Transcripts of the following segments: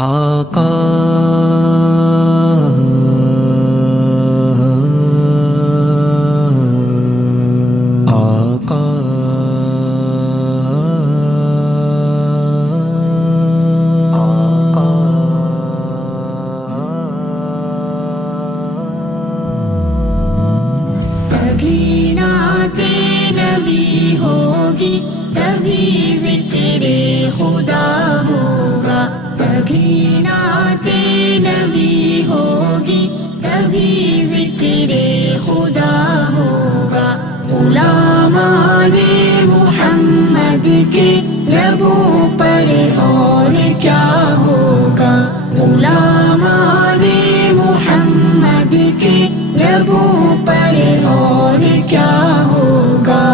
آقا آقا کبھی نعت نبی ہوگی کبھی ذکر خدا ہوگا، کبھی نعت نبی ہوگی کبھی ذکر خدا ہوگا، غلامان محمد کے لبوں پر اور کیا ہوگا، غلامان محمد کے لبوں پر اور کیا ہوگا،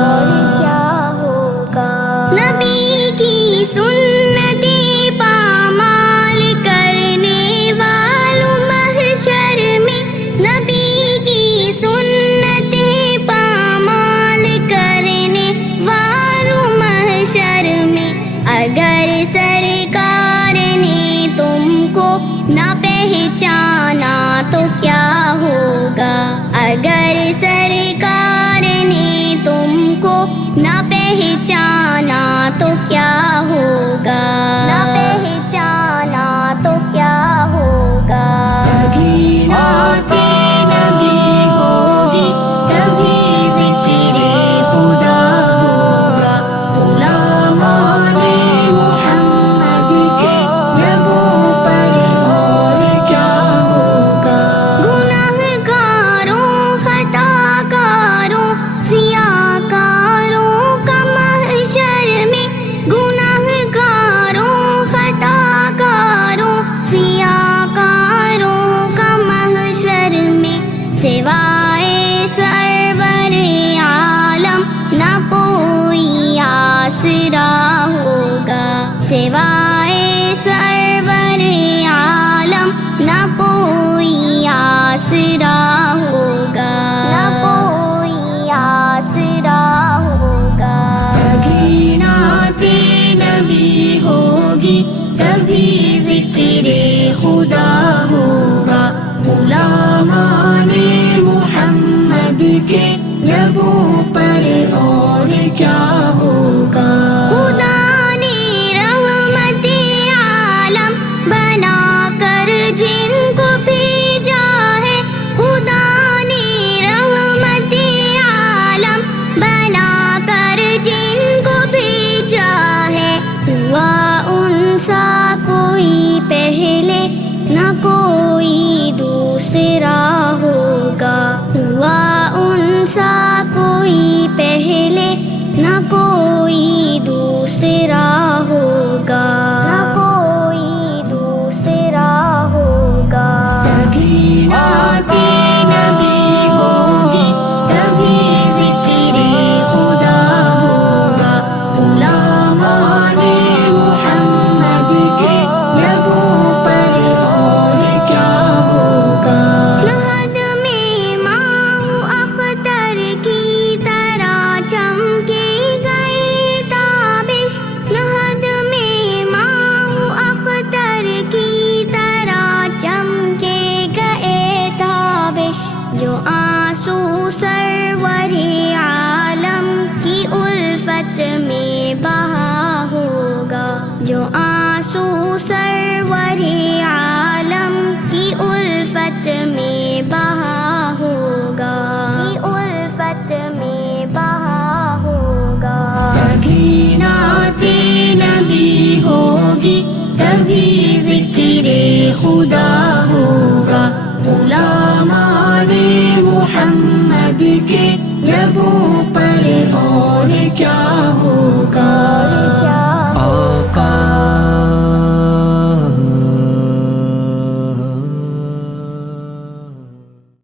نبی کی سنتیں پامال کرنے والوں محشر میں، نبی کی سنتیں پامال کرنے والوں محشر میں، اگر سرکار نے تم کو نہ پہچانا تو کیا ہوگا، اگر سرکار نے تم کو نہ پہچانا تو کیا ہوگا، نہ پہچانا تو کیا ہوگا، کبھی نعت نبی ہوگی کبھی ذکر خدا ہوگا، غلامان محمد کے لبوں پر اور کیا ہوگا، گنہگاروں خطا کاروں ضیاء کاروں کا محشر میں، گنہگاروں خطا کاروں ضیاء کاروں کا محشر میں، سوائے سرور عالم نہ کوئی آسرا ہوگا، سوائے سرور عالم نہ کوئی آسرا ہوگا، نہ کوئی آسرا ہوگا، کبھی نعت نبی ہوگی کبھی ذکر خدا ہوگا، غلامان محمد کے لبوں پر اور کیا ہوگا، خدا نے رحمت عالم بنا کر جن کو بھیجا ہے، خدا نے رحمت عالم بنا کر جن کو بھیجا ہے، ہوا ان سا کوئی پہلے نہ کوئی دوسرا ہوگا، ہوا ان سا کوئی پہلے نہ کوئی دوسرا ہوگا، نہ کوئی دوسرا ہوگا، کبھی نعت نبی ہوگی کبھی ذکر خدا ہوگا، غلامان محمد کے لبوں پر اور کیا ہوگا، لحد میں ماہ اختر کی طرح چمکے گئے تابش، لحد میں ماہ اختر کی طرح چمکے گئے تابش، جو آنسو سرور عالم کی الفت میں بہا ہوگا، جو آنسو سرور عالم کی الفت میں بہا ہوگا، کی الفت میں بہا ہوگا، کبھی نعت نبی ہوگی کبھی ذکر خدا ہوگا، غلامان محمد کے لبوں پر اور کیا ہوگا۔